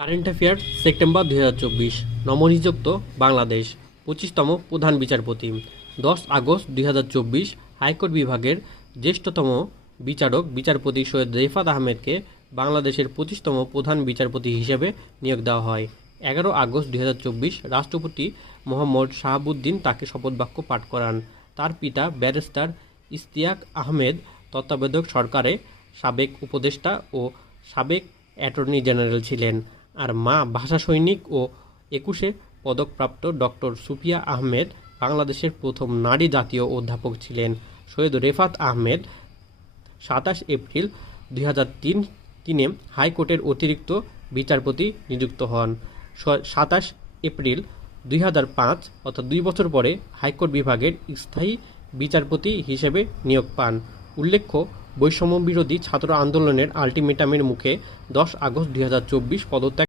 Current affairs September 2024 নবনিযুক্ত বাংলাদেশ 25তম প্রধান বিচারপতি 10 আগস্ট 2024 হাইকোর্ট বিভাগের জ্যেষ্ঠতম বিচারপতি সৈয়দ রেফাত আহমেদকে বাংলাদেশের 25তম প্রধান বিচারপতি হিসেবে নিয়োগ দেওয়া হয়। 11 আগস্ট 2024 রাষ্ট্রপতি মোহাম্মদ শাহাবুদ্দিন তাকে শপথবাক্য পাঠ করান। তার পিতা ব্যারিস্টার ইশতিয়াক আহমেদ তত্ত্বাবধায়ক সরকারে সাবেক উপদেষ্টা ও সাবেক অ্যাটর্নি জেনারেল ছিলেন, আর মা ভাষা সৈনিক ও 21 পদকপ্রাপ্ত ডক্টর সুফিয়া আহমেদ বাংলাদেশের প্রথম নারী জাতীয় অধ্যাপক ছিলেন। সৈয়দ রেফাত আহমেদ 27 এপ্রিল 2003 হাইকোর্টের অতিরিক্ত বিচারপতি নিযুক্ত হন। 27 এপ্রিল 2005 অর্থাৎ 2 বছর পরে হাইকোর্ট বিভাগের স্থায়ী বিচারপতি হিসেবে নিয়োগ পান। উল্লেখ্য, বৈষম্য বিরোধী ছাত্র আন্দোলনের আলটিমেটামের মুখে 10 আগস্ট 2024 পদত্যাগ